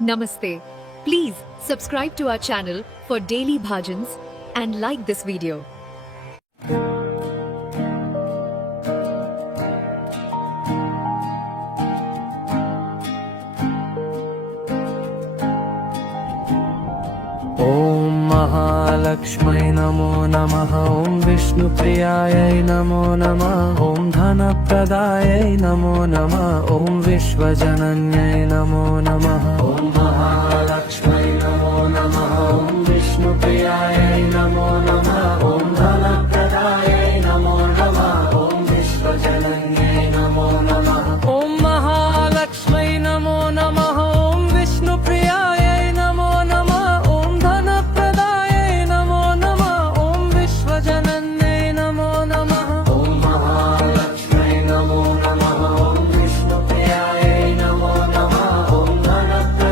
Namaste. Please subscribe to our channel for daily bhajans and like this video. ॐ महालक्ष्मै नमो नमः ॐ विष्णुप्रियायै नमो नमः ॐ धनप्रदायै नमो नमः ॐ विश्वजनन्यै नमो नमः ॐ महालक्ष्मै नमो नमः ॐ विष्णुप्रियायै नमो नमः ॐ धनप्रदायै नमो नमः ॐ विश्वजनन्यै नमो नमः ॐ महालक्ष्मै नमो नमः ॐ विष्णुप्रियायै नमो नमः ॐ धनप्रदायै नमो नमः ॐ विश्वजनन्यै नमो नमः ॐ महालक्ष्मै नमो नमः ॐ विष्णुप्रियायै नमो नमः ॐ धनप्रदायै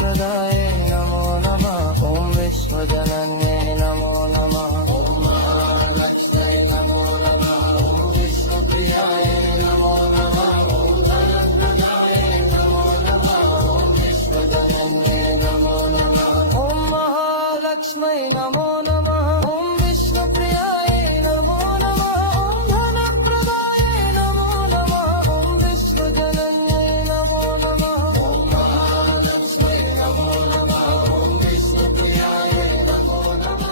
धनप्रदायै नमो नमः ॐ विश्वजनन्यै नमो नमः ॐ महालक्ष्म्यै नमो नमः ॐ विष्णुप्रियायै नमो नमः ॐ धनप्रदायै नमो नमः ॐ विश्वजनन्यै नमो नमः ॐ महालक्ष्म्यै नमो नमः ॐ विष्णुप्रियायै नमो नमः ॐ धनप्रदायै नमो नमः ॐ विश्वजनन्यै नमो नमः ॐ महालक्ष्म्यै नमो नमः ॐ विष्णुप्रियायै नमो नमः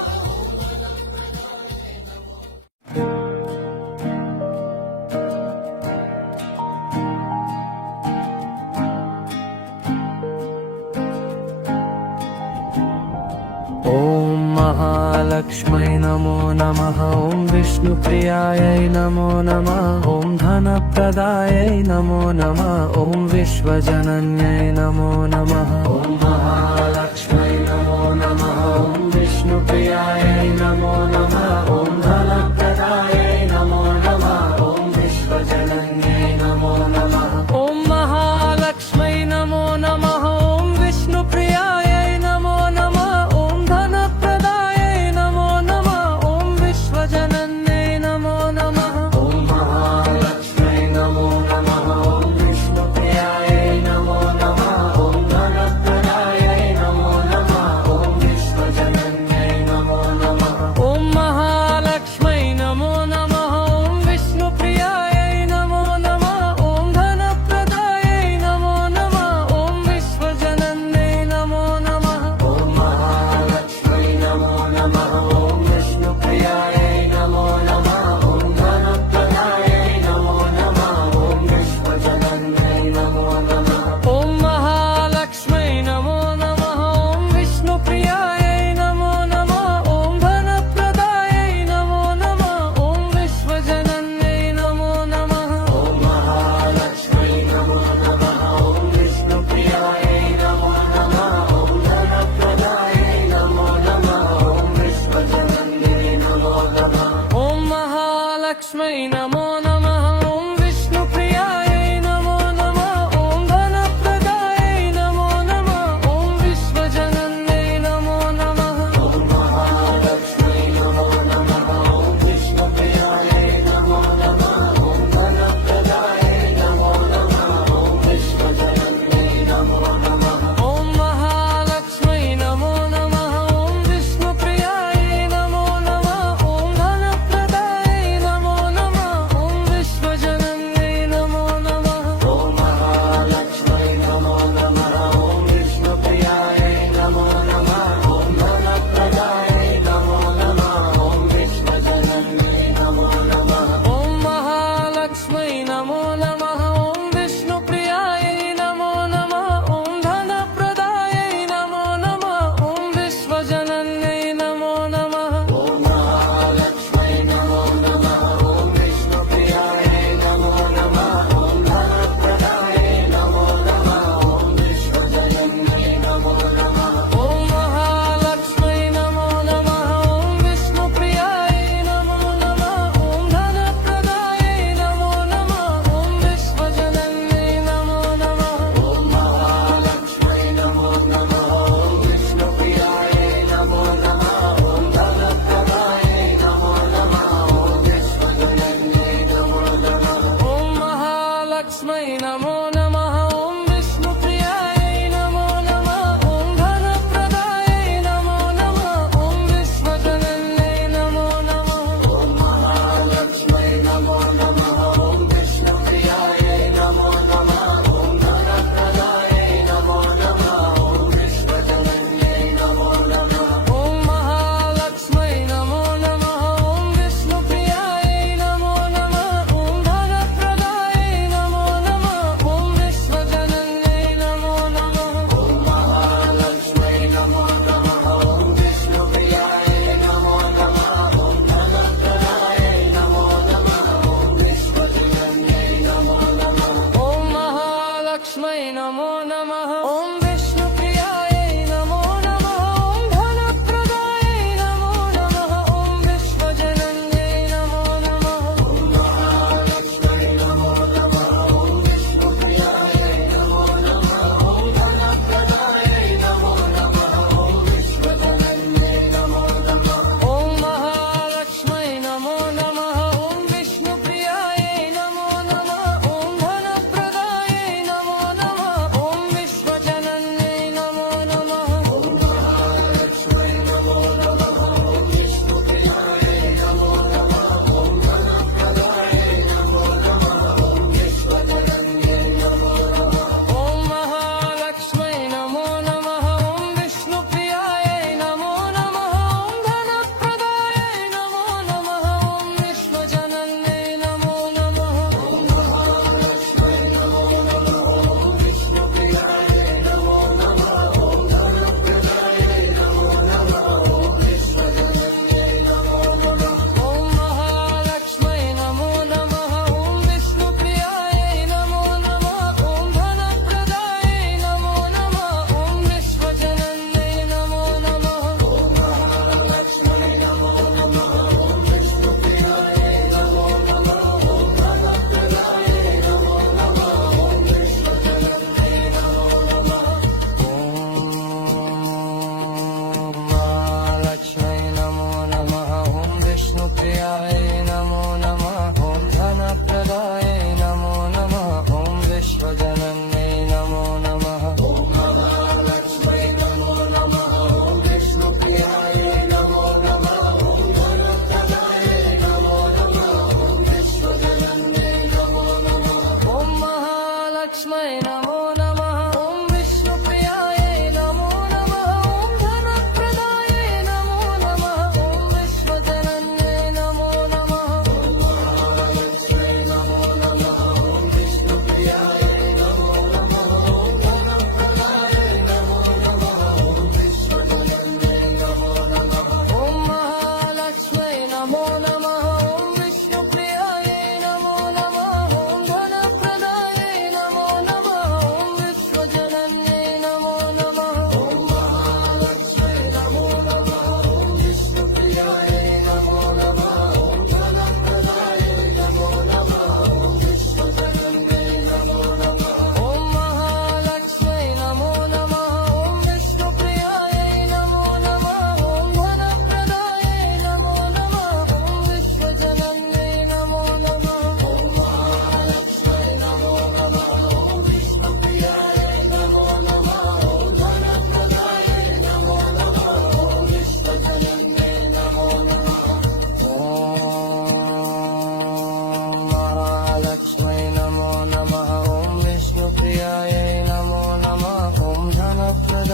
ॐ महालक्ष्म्यै नमो नमः ॐ विष्णुप्रियायै नमो नमः ॐ धनप्रदायै नमो नमः ॐ विश्वजनन्यै नमो नमः ॐ महालक्ष्म्यै नमो नमः ॐ विष्णुप्रियायै नमो नमः ॐ धनप्रदायै नमो नमः ॐ विश्वजनन्यै नमो नमः ॐ महालक्ष्म्यै नमो नमः ॐ विष्णुप्रियायै नमो नमः ॐ धनप्रदायै नमो नमः ॐ विश्वजनन्यै नमो नमः ॐ महालक्ष्म्यै नमो नमः ॐ विष्णुप्रियायै नमो नमः ॐ धनप्रदायै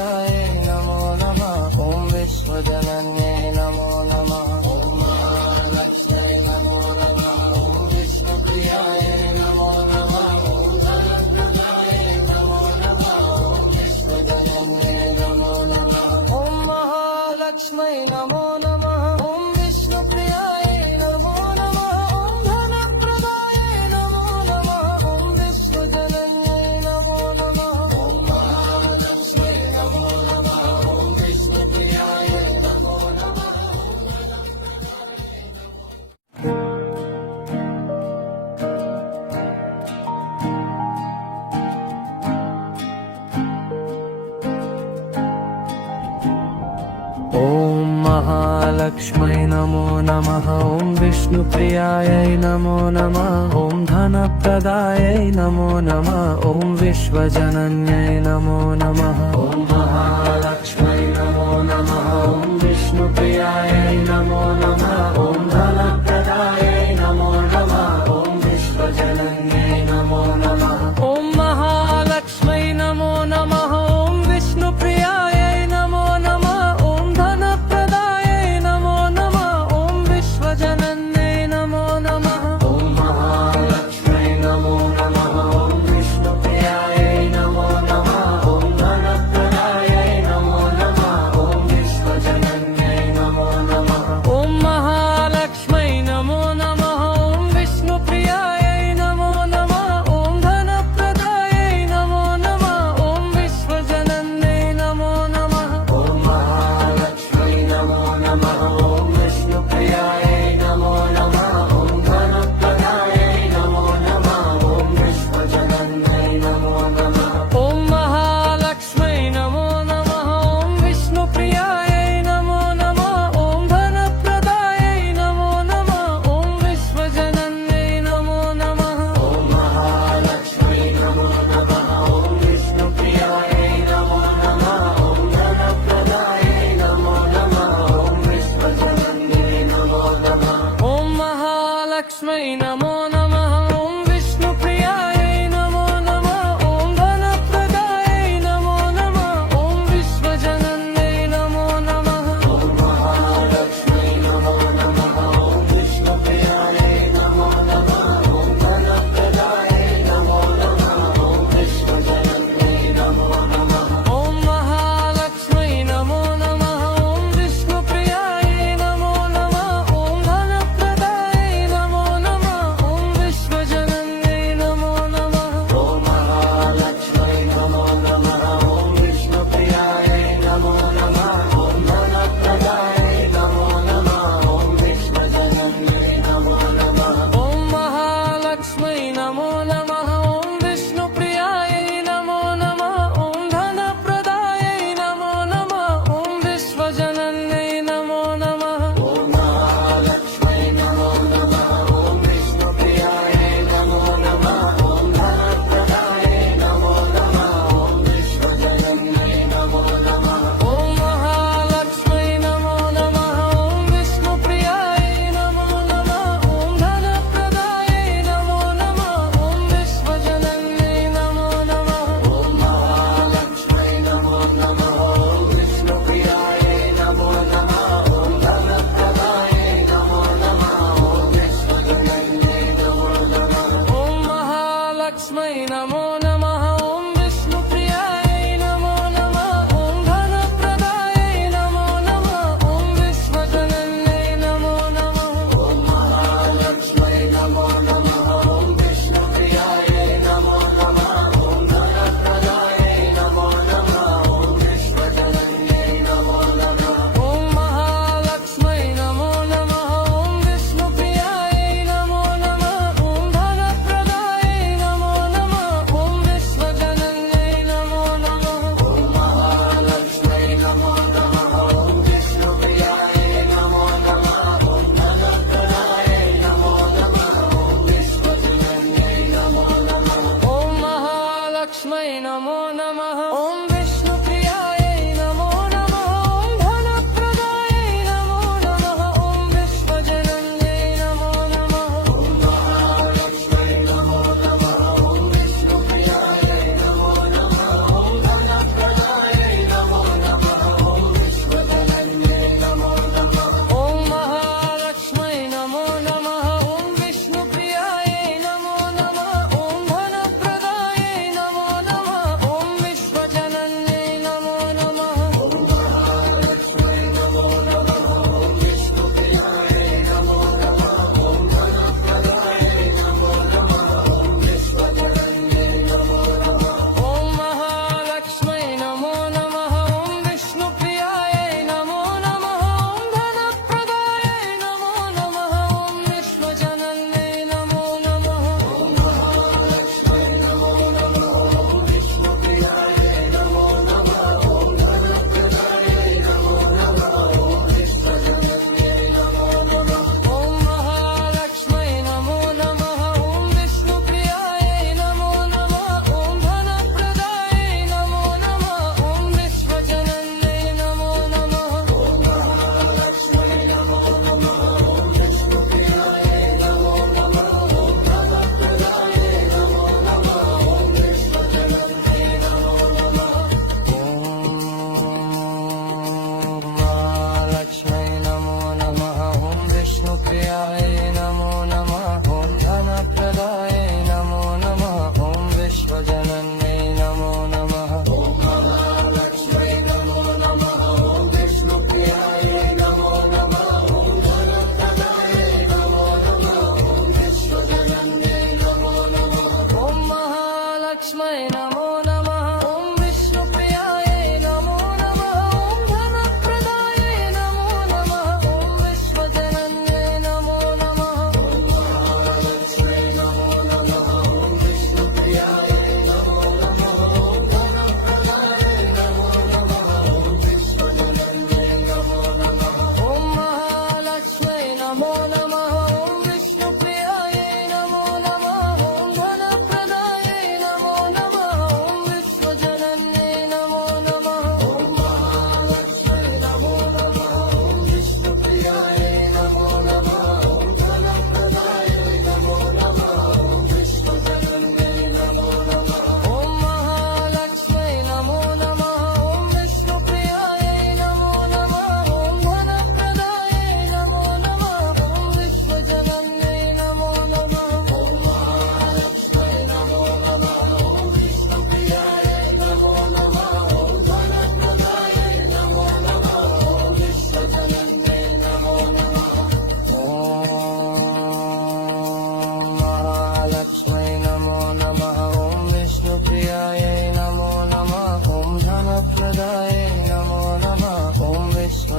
विष्णुप्रियायै नमो नमः ॐ विश्वजनन्यै नमो नमः ॐ महालक्ष्म्यै नमो नमः ॐ विष्णुप्रियायै नमो नमः ॐ धनप्रदायै नमो नमः ॐ विश्वजनन्यै नमो नमः ॐ महालक्ष्म्यै नमो नमः ॐ विष्णुप्रियायै नमो नमः ॐ धनप्रदायै नमो नमः ॐ विश्वजनन्यै नमो नमः ॐ महालक्ष्म्यै नमो नमः ॐ विष्णुप्रियायै नमो नमः ॐ महालक्ष्म्यै नमो नमः ॐ विष्णुप्रियायै नमो नमः ॐ धनप्रदायै नमो नमः ॐ विश्वजनन्यै नमो नमः ॐ महालक्ष्म्यै नमो नमः ॐ विष्णुप्रियायै नमो नमः ॐ धनप्रदायै नमो नमः ॐ विश्वजनन्यै नमो नमः ॐ महालक्ष्म्यै नमो नमः ॐ विष्णुप्रियायै नमो नमः ॐ धनप्रदायै नमो नमः ॐ विश्वजनन्यै नमो नमः ॐ महालक्ष्म्यै नमो नमः ॐ विष्णुप्रियायै नमो नमः ॐ धनप्रदायै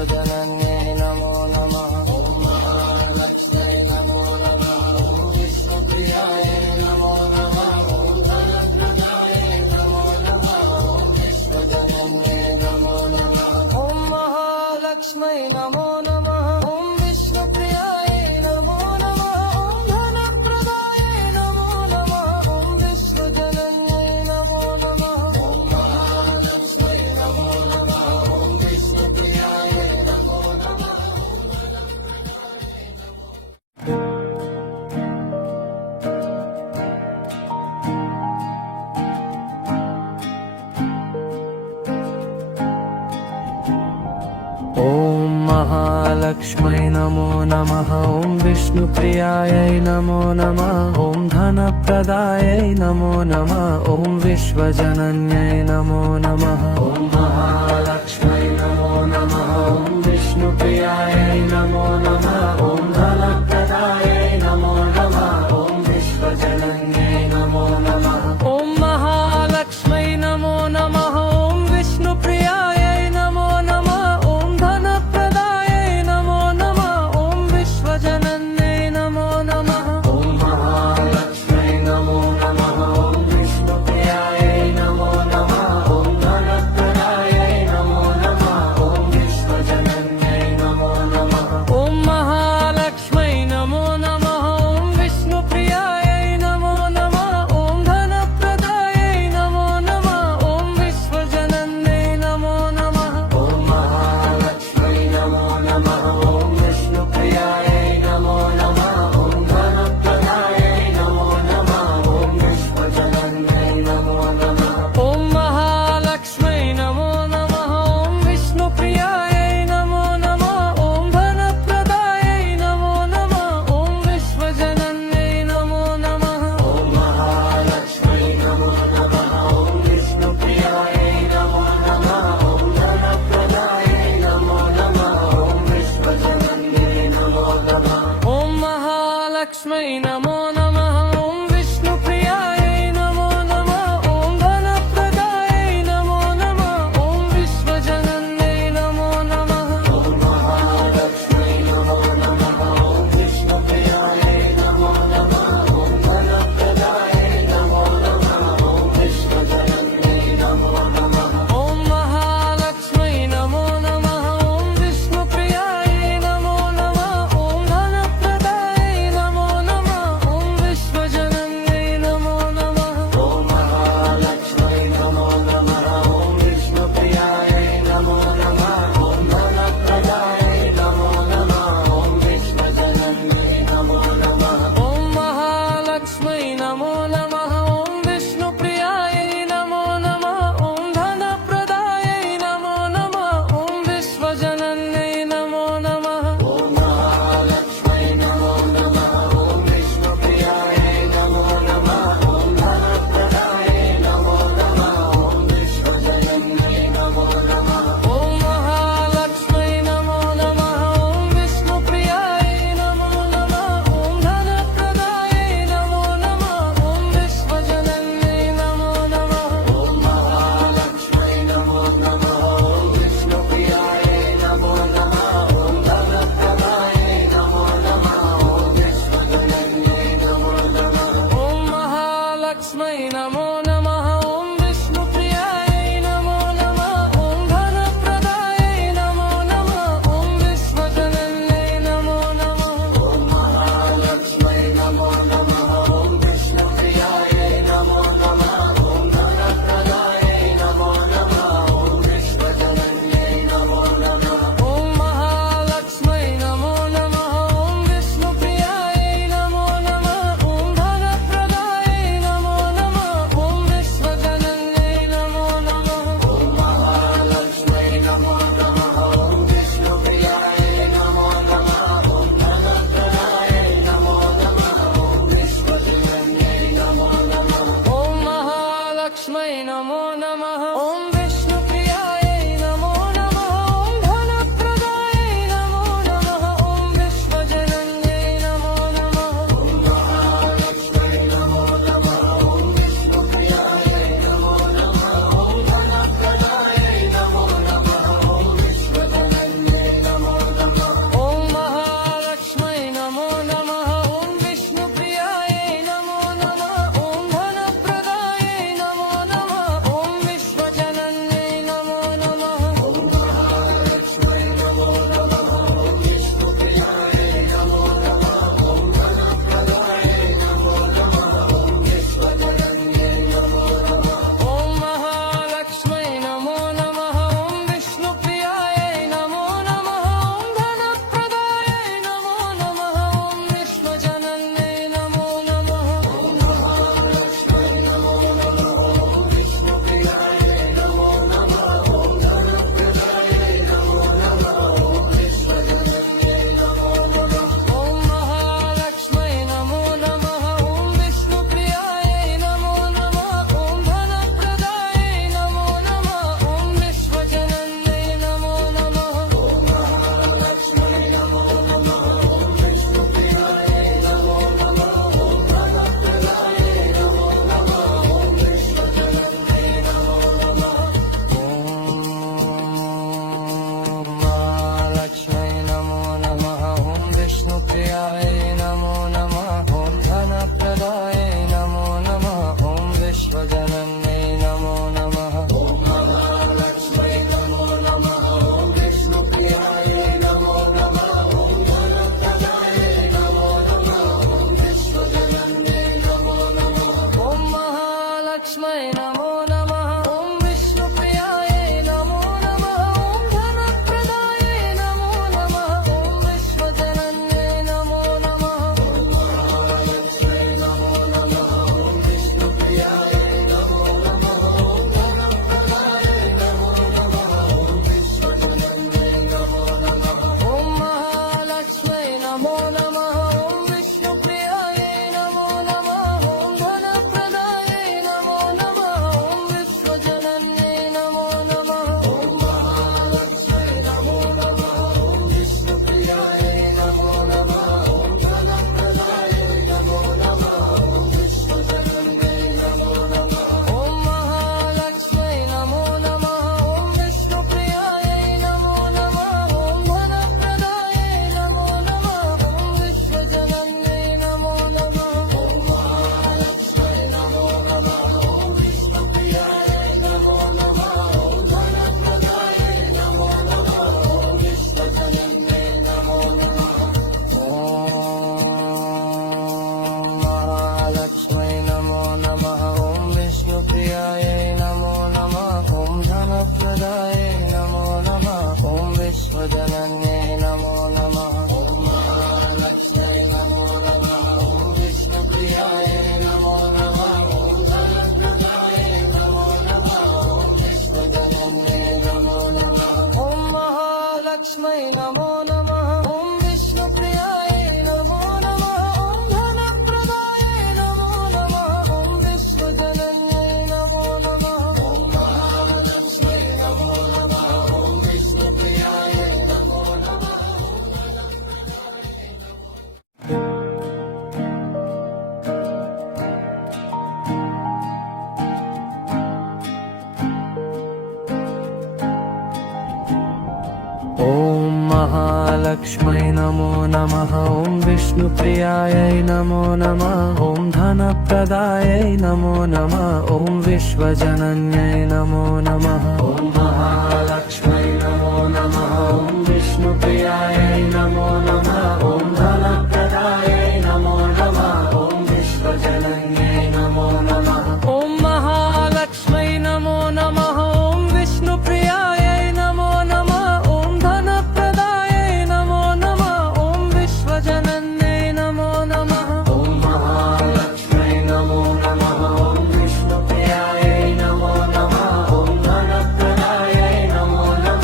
विश्वजनन्यै नमो नमः ॐ महालक्ष्म्यै नमो नमः ॐ विष्णुप्रियायै नमो नमः ॐ धनप्रदायै नमो नमः ॐ विश्वजनन्यै नमो नमः ॐ महालक्ष्म्यै नमो नमः ॐ विष्णुप्रियायै नमो नमः ॐ धनप्रदायै नमो नमः ॐ विश्वजनन्यै नमो नमः ॐ महालक्ष्म्यै नमो नमः ॐ विष्णुप्रियायै नमो नमः ॐ महालक्ष्म्यै नमो नमः ॐ विष्णुप्रियायै नमो नमः ॐ धनप्रदायै नमो नमः ॐ विश्वजनन्यै नमो नमः ॐ महालक्ष्म्यै नमो नमः ॐ विष्णुप्रियायै नमो नमः ॐ धनप्रदायै नमो नमः ॐ विश्वजनन्यै नमो नमः ॐ महालक्ष्म्यै नमो नमः ॐ विष्णुप्रियायै नमो नमः ॐ धनप्रदायै नमो नमः ॐ विश्वजनन्यै नमो नमः ॐ महालक्ष्म्यै नमो नमः ॐ विष्णुप्रियायै नमो नमः ॐ धनप्रदायै नमो विश्वजनन्यै नमो नमः ॐ महालक्ष्म्यै नमो नमः ॐ विष्णुप्रियायै नमो नमः ॐ धनप्रदायै नमो नमः ॐ विश्वजनन्यै नमो नमः ॐ महालक्ष्म्यै नमो नमः ॐ विष्णुप्रियायै नमो नमः ॐ धनप्रदायै नमो नमः ॐ विश्वजनन्यै नमो नमः ॐ महालक्ष्म्यै नमो नमः ॐ विष्णुप्रियायै नमो नमः ॐ महालक्ष्म्यै नमो नमः ॐ विष्णुप्रियायै नमो नमः ॐ धनप्रदायै नमो नमः ॐ विश्वजनन्यै नमो नमः ॐ महालक्ष्म्यै नमो नमः ॐ विष्णुप्रियायै नमो नमः ॐ धनप्रदायै नमो नमः ॐ विश्वजनन्यै नमो नमः ॐ महालक्ष्म्यै नमो नमः ॐ विष्णुप्रियायै नमो नमः ॐ धनप्रदायै नमो नमः ॐ विश्वजनन्यै नमो नमः ॐ महालक्ष्म्यै नमो नमः ॐ विष्णुप्रियायै नमो नमः ॐ धनप्रदायै नमो नमः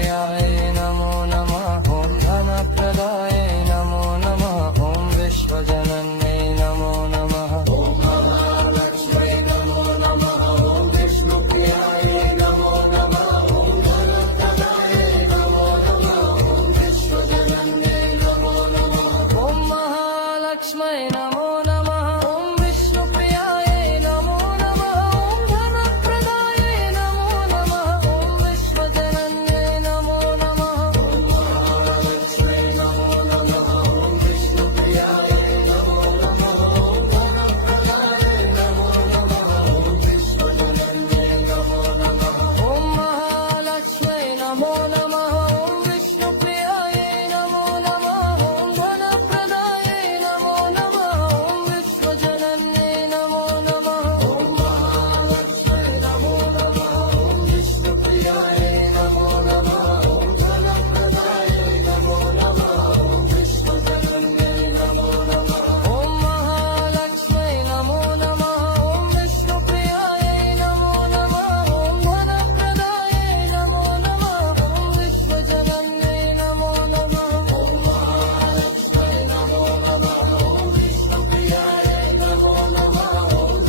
विष्णुप्रियायै नमो नमः ॐ धनप्रदायै नमो नमः ॐ विश्वजनन्यै नमो नमः ॐ महालक्ष्म्यै नमो नमः ॐ विष्णुप्रियायै नमो नमः ॐ धनप्रदायै नमो नमः ॐ विश्वजनन्यै नमो नमः ॐ महालक्ष्म्यै नमो नमः ॐ विष्णुप्रियायै नमो नमः ॐ धनप्रदायै नमो नमः ॐ विश्वजनन्यै नमो नमः ॐ महालक्ष्म्यै नमो नमः ॐ विष्णुप्रियायै नमो नमः ॐ धनप्रदायै नमो नमः ॐ विश्वजनन्यै नमो नमः ॐ महालक्ष्म्यै नमो नमः ॐ विष्णुप्रियायै नमो नमः ॐ धनप्रदायै नमो नमः ॐ विश्वजनन्यै नमो नमः ॐ महालक्ष्म्यै नमो नमः ॐ विष्णुप्रियायै नमो नमः ॐ धनप्रदायै नमो नमः ॐ विश्वजनन्यै नमो नमः ॐ महालक्ष्म्यै नमो नमः ॐ विष्णुप्रियायै नमो नमः ॐ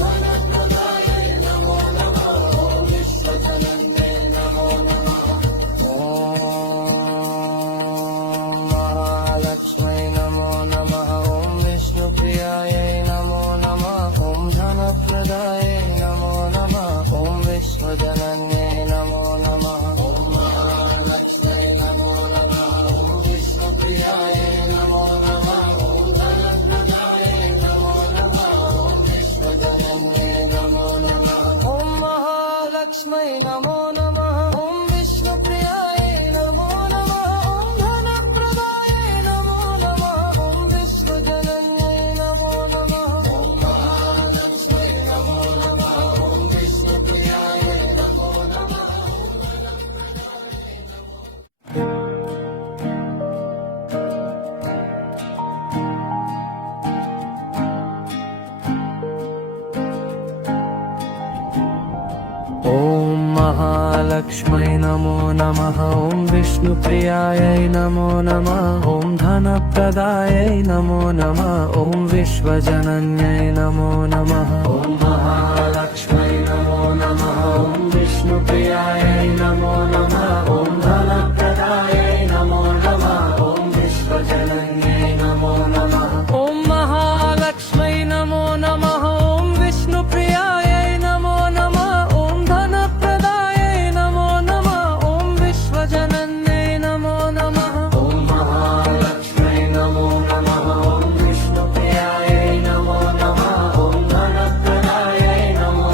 धनप्रदायै नमो नमः ॐ विश्वजनन्यै नमो नमः ॐ महालक्ष्म्यै नमो नमः ॐ विष्णुप्रियायै नमो नमः ॐ धनप्रदायै नमो नमः ॐ विश्वजनन्यै नमो नमः महालक्ष्म्यै नमो नमः ॐ विष्णुप्रियायै नमो नमः ॐ धनप्रदायै नमो नमः ॐ विश्वजनन्यै नमो नमः ॐ महालक्ष्म्यै नमो नमः ॐ विष्णुप्रियायै नमो नमः ॐ धनप्रदायै नमो नमः ॐ विश्वजनन्यै नमो नमः ॐ महालक्ष्म्यै नमो नमः ॐ विष्णुप्रियायै नमो नमः ॐ धनप्रदायै नमो नमः ॐ विश्वजनन्यै नमो नमः ॐ महालक्ष्म्यै नमो नमः ॐ विष्णुप्रियायै नमो नमः ॐ महालक्ष्म्यै नमो नमः ॐ विष्णुप्रियायै नमो नमः ॐ धनप्रदायै नमो नमः ॐ विश्वजनन्यै नमो नमः ॐ महालक्ष्म्यै नमो नमः ॐ विष्णुप्रियायै नमो नमः ॐ धनप्रदायै नमो नमः ॐ विश्वजनन्यै नमो नमः ॐ महालक्ष्म्यै नमो नमः ॐ विष्णुप्रियायै नमो नमः ॐ धनप्रदायै नमो नमः ॐ विश्वजनन्यै नमो नमः ॐ महालक्ष्म्यै नमो नमः ॐ विष्णुप्रियायै नमो नमः ॐ धनप्रदायै नमो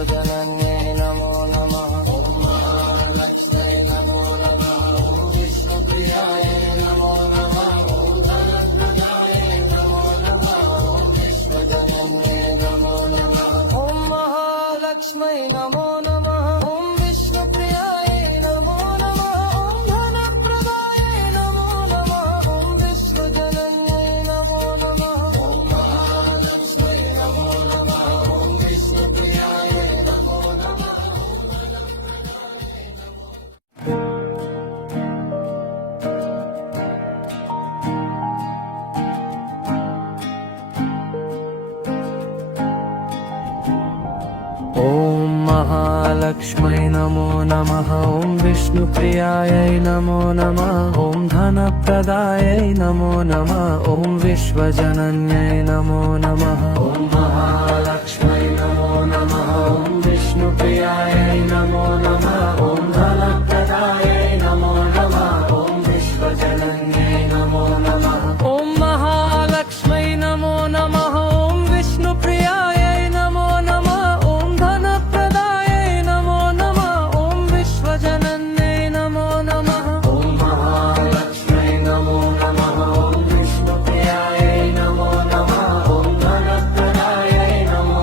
विश्वजनन्यै नमो नमः ॐ महालक्ष्म्यै नमो नमः ॐ विष्णुप्रियायै नमो नमः ॐ धनप्रदायै नमो नमः ॐ विश्वजनन्यै नमो नमः ॐ महालक्ष्म्यै नमो नमः ॐ विष्णुप्रियायै नमो नमः ॐ धनप्रदायै नमो नमः ॐ विश्वजनन्यै नमो नमः ॐ महालक्ष्म्यै नमो नमः ॐ विष्णुप्रियायै नमो नमः ॐ महालक्ष्म्यै नमो नमः ॐ विष्णुप्रियायै नमो नमः ॐ धनप्रदायै नमो नमः ॐ विश्वजनन्यै नमो नमः ॐ महालक्ष्म्यै नमो नमः ॐ विष्णुप्रियायै नमो नमः ॐ धनप्रदायै नमो नमः ॐ विश्वजनन्यै नमो नमः ॐ महालक्ष्म्यै नमो नमः ॐ विष्णुप्रियायै नमो नमः ॐ धनप्रदायै नमो नमः ॐ विश्वजनन्यै नमो नमः ॐ महालक्ष्म्यै नमो नमः ॐ विष्णुप्रियायै नमो नमः ॐ धनप्रदायै नमो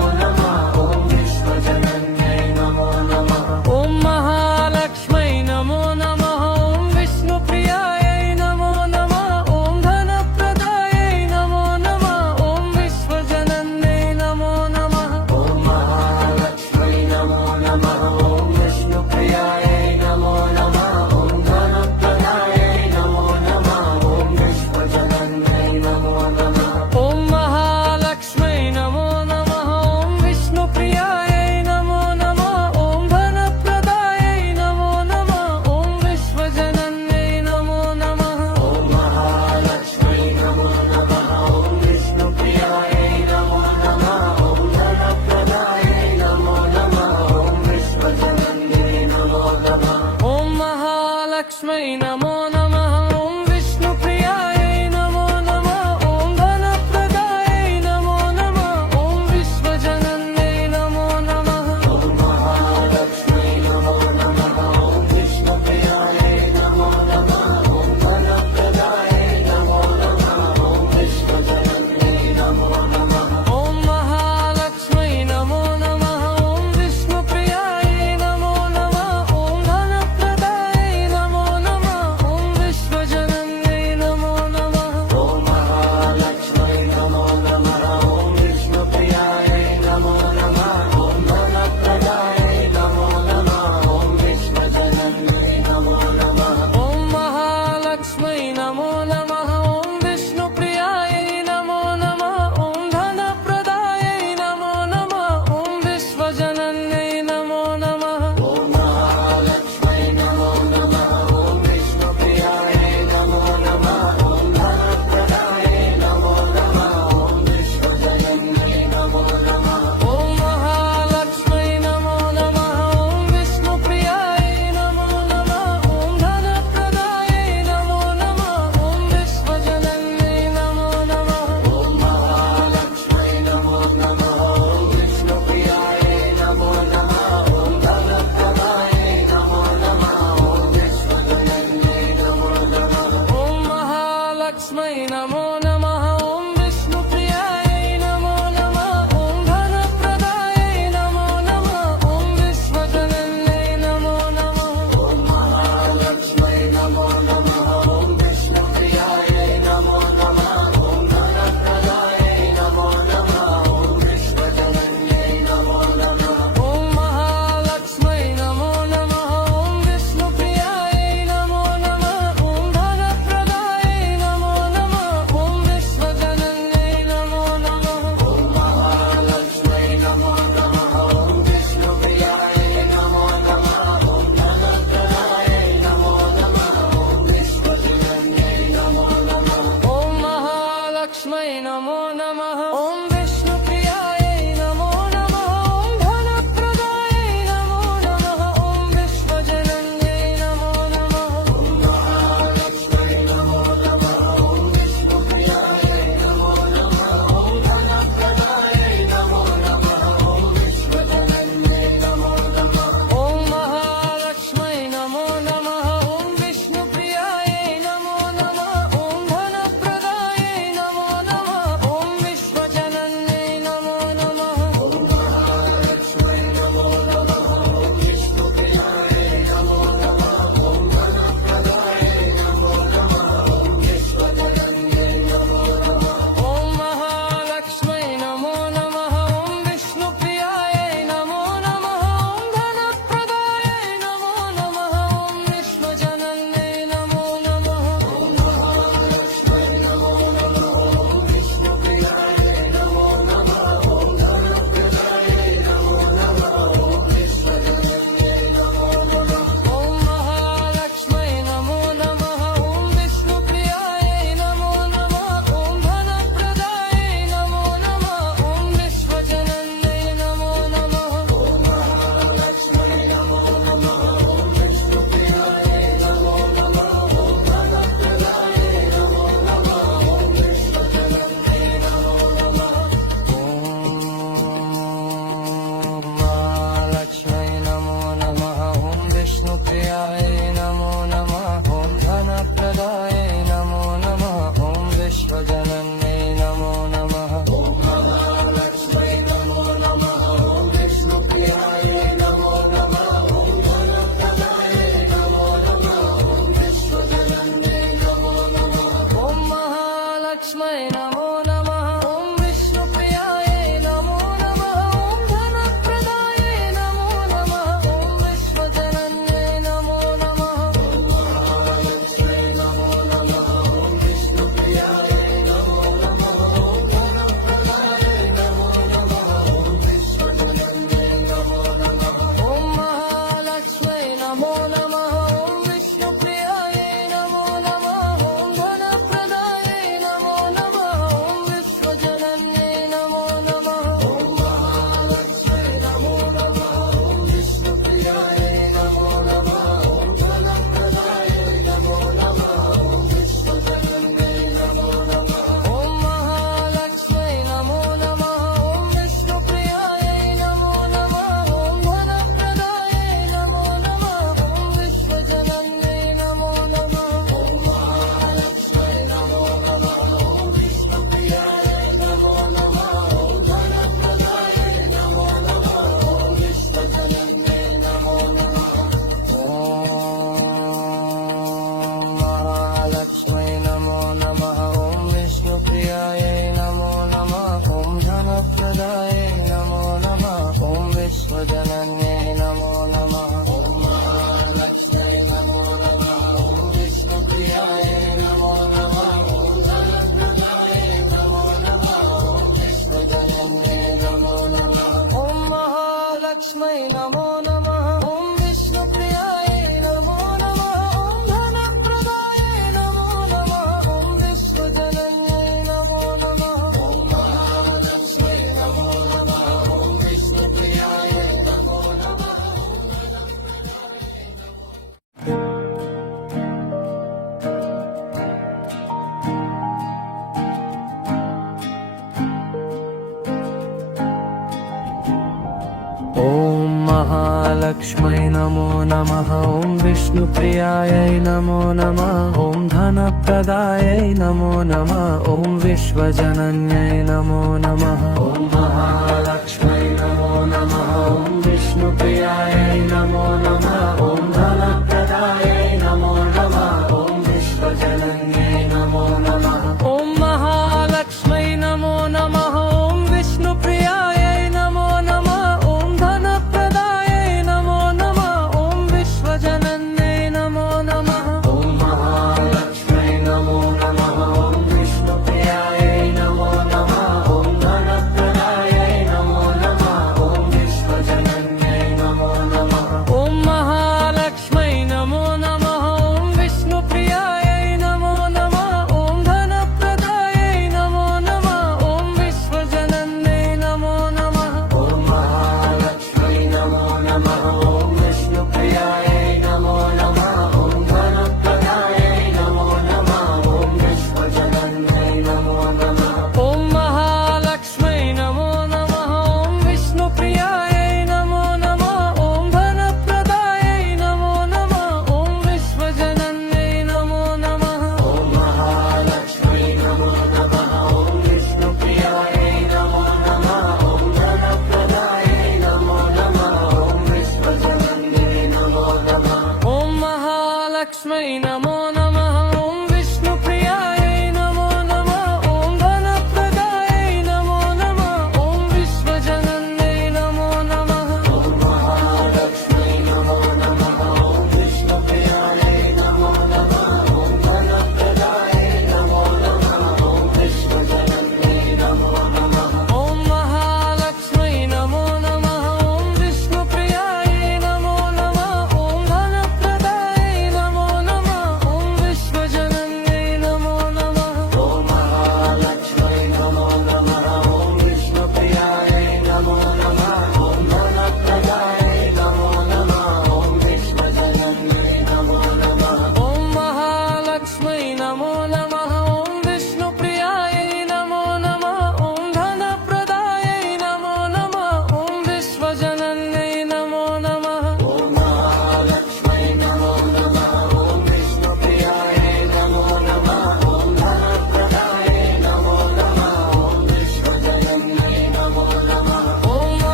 विश्वजनन्यै नमो नमः ॐ महालक्ष्म्यै नमो नमः ॐ विष्णुप्रियायै नमो नमः ॐ धनप्रदायै नमो नमः ॐ विश्वजनन्यै नमो नमः ॐ महालक्ष्म्यै नमो नमः ॐ विष्णुप्रियायै नमो नमः ॐ धनप्रदायै नमो नमः ॐ विश्वजनन्यै नमो नमः ॐ महालक्ष्म्यै नमो नमः ॐ विष्णुप्रियायै नमो नमः ॐ महालक्ष्म्यै नमो नमः ॐ विष्णुप्रियायै नमो नमः ॐ धनप्रदायै नमो नमः ॐ विश्वजनन्यै नमो नमः ॐ महालक्ष्म्यै नमो नमः ॐ विष्णुप्रियायै नमो नमः ॐ धनप्रदायै नमो नमः ॐ विश्वजनन्यै नमो नमः ॐ महालक्ष्म्यै नमो नमः ॐ विष्णुप्रियायै नमो नमः ॐ धनप्रदायै नमो नमः ॐ विश्वजनन्यै नमो नमः ॐ महालक्ष्म्यै नमो नमः ॐ विष्णुप्रियायै नमो नमः ॐ धनप्रदायै नमो नमः ॐ विश्वजनन्यै नमो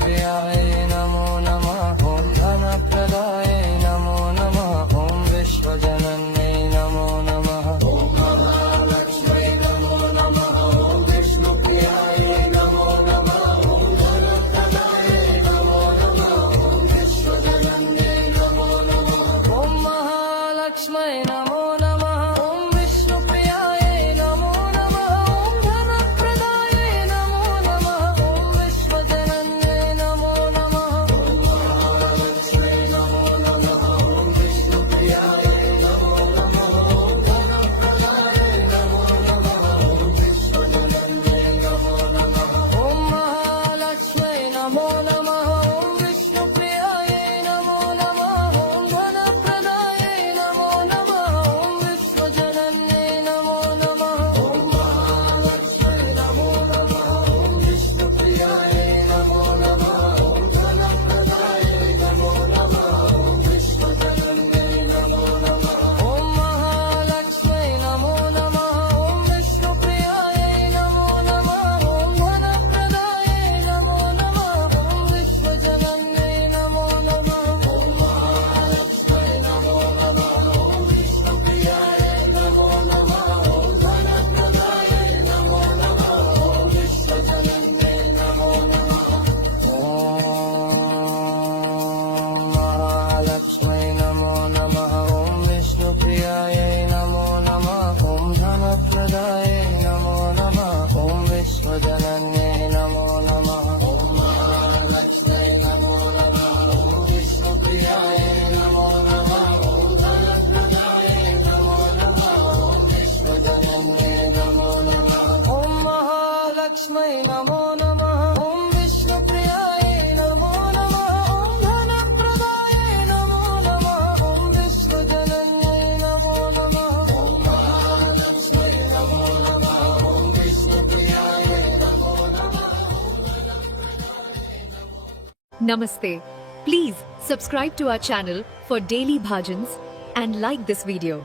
विष्णुप्रियाय नमो नमः ॐ धनप्रदाय नमो नमः ॐ विश्वजनन्यै नमो नमः ॐ महालक्ष्म्यै नमो नमः ॐ विष्णुप्रियाय नमो नमः ॐ धनप्रदाय नमो नमः ॐ विश्वजनन्यै नमो नमः ॐ महालक्ष्म्यै नमो नमः ॐ विष्णुप्रियाय नमो नमः ॐ धनप्रदाय नमो नमः ॐ विश्वजनन्यै नमो नमः ॐ महालक्ष्म्यै नमो नमः ॐ विष्णुप्रियाय नमो नमः ॐ धनप्रदाय नमो नमः ॐ विश्वजनन्यै नमो नमः ॐ महालक्ष्म्यै नमो नमः ॐ विष्णुप्रियाय नमो नमः ॐ धनप्रदाय नमो नमः ॐ विश्वजनन्यै नमो नमः ॐ महालक्ष्म्यै नमो नमः ॐ विष्णुप्रियाय नमो नमः ॐ धनप्रदाय नमो नमः ॐ विश्वजनन्यै नमो नमः ॐ महालक्ष्म्यै नमो नमः ॐ विष्णुप्रियाय नमो नमः ॐ धनप्रदाय नमो नमः ॐ विश्वजनन्यै नमो नमः ॐ महालक्ष्म्यै नमो नमः ॐ विष्णुप्रियाय नमो नमः ॐ धनप्रदाय नमो नमः ॐ विश्वजनन्यै नमो नमः महालक्ष्म्यै नमो नमः ॐ विष्णुप्रियाय नमो नमः ॐ धनप्रदाय नमो नमः ॐ विश्वजनन्यै नमो नमः ॐ महालक्ष्म्यै नमो नमः ॐ विष्णुप्रियाय नमो नमः ॐ धनप्रदाय नमो नमः ॐ विश्वजनन्यै नमो नमः ॐ महालक्ष्म्यै नमो नमः ॐ विष्णुप्रियाय नमो नमः ॐ धनप्रदाय नमो नमः ॐ विश्वजनन्यै नमो नमः ॐ महालक्ष्म्यै नमो नमः ॐ विष्णुप्रियाय नमो नमः Namaste. Please subscribe to our channel for daily bhajans and like this video.